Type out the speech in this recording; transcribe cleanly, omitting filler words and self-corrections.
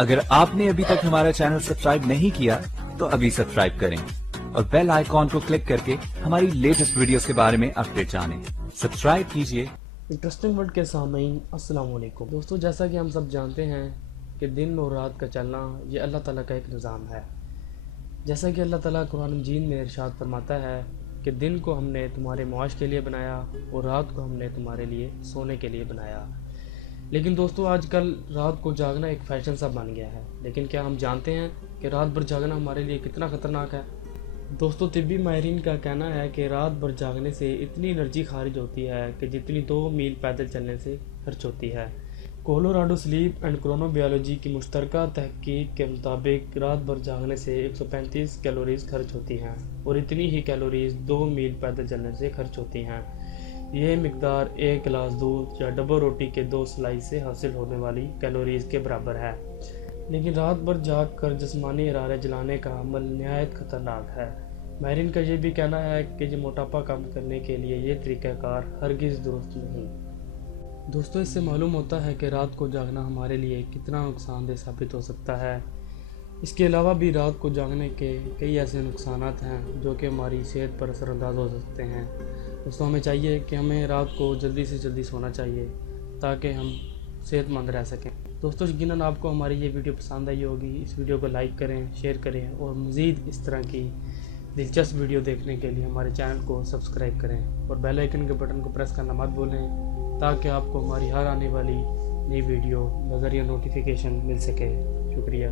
अगर आपने अभी तक हमारा चैनल सब्सक्राइब नहीं किया तो अभी सब्सक्राइब करें और बेल आइकॉन को क्लिक करके हमारी लेटेस्ट वीडियोस के बारे में अपडेट जानें। सब्सक्राइब कीजिए। इंटरेस्टिंग वर्ल्ड के सामीन अस्सलाम वालेकुम दोस्तों, जैसा कि हम सब जानते हैं कि दिन और रात का चलना ये अल्लाह ताला का एक निज़ाम है। जैसा कि अल्लाह ताला कुरान मजीद में इरशाद फरमाता है कि दिन को हमने तुम्हारे मुआश के लिए बनाया और रात को हमने तुम्हारे लिए सोने के लिए बनाया। लेकिन दोस्तों, आजकल रात को जागना एक फ़ैशन सा बन गया है। लेकिन क्या हम जानते हैं कि रात भर जागना हमारे लिए कितना ख़तरनाक है? दोस्तों, तिब्बी माहिरीन का कहना है कि रात भर जागने से इतनी एनर्जी खारिज होती है कि जितनी 2 मील पैदल चलने से खर्च होती है। कोलोराडो स्लीप एंड क्रोनोबायोलॉजी की मुश्तरका तहकीक के मुताबिक रात भर जागने से 135 कैलोरीज खर्च होती हैं और इतनी ही कैलोरीज 2 मील पैदल चलने से खर्च होती हैं। यह मिकदार एक गिलास दूध या डबल रोटी के 2 स्लाइस से हासिल होने वाली कैलोरीज के बराबर है। लेकिन रात भर जाग कर जिस्मानी हरारत जलाने का अमल नहायत ख़तरनाक है। माहिरीन का ये भी कहना है कि ये मोटापा कम करने के लिए ये तरीक़ाकार हरगिज़ दुरुस्त नहीं। दोस्तों, इससे मालूम होता है कि रात को जागना हमारे लिए कितना नुकसानदेह साबित हो सकता है। इसके अलावा भी रात को जागने के कई ऐसे नुकसानात हैं जो कि हमारी सेहत पर असरअंदाज हो सकते हैं। दोस्तों, हमें चाहिए कि हमें रात को जल्दी से जल्दी सोना चाहिए ताकि हम सेहतमंद रह सकें। दोस्तों, यकीनन आपको हमारी ये वीडियो पसंद आई होगी। इस वीडियो को लाइक करें, शेयर करें और मज़ीद इस तरह की दिलचस्प वीडियो देखने के लिए हमारे चैनल को सब्सक्राइब करें और बेल आइकन के बटन को प्रेस करना मत भूलें ताकि आपको हमारी हर आने वाली नई वीडियो नज़र या नोटिफिकेशन मिल सके। शुक्रिया।